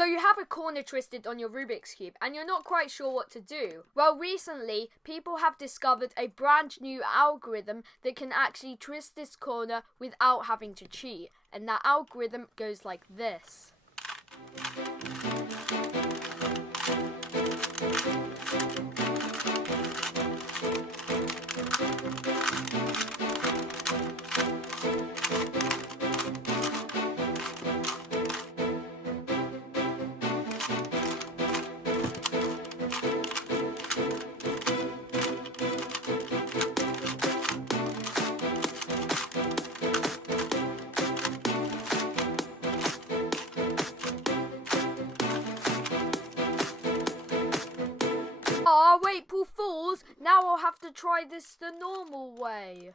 So you have a corner twisted on your Rubik's Cube and you're not quite sure what to do. Well, recently, people have discovered a brand new algorithm that can actually twist this corner without having to cheat. And that algorithm goes like this. Aw, wait, Paul Fools! Now I'll have to try this the normal way.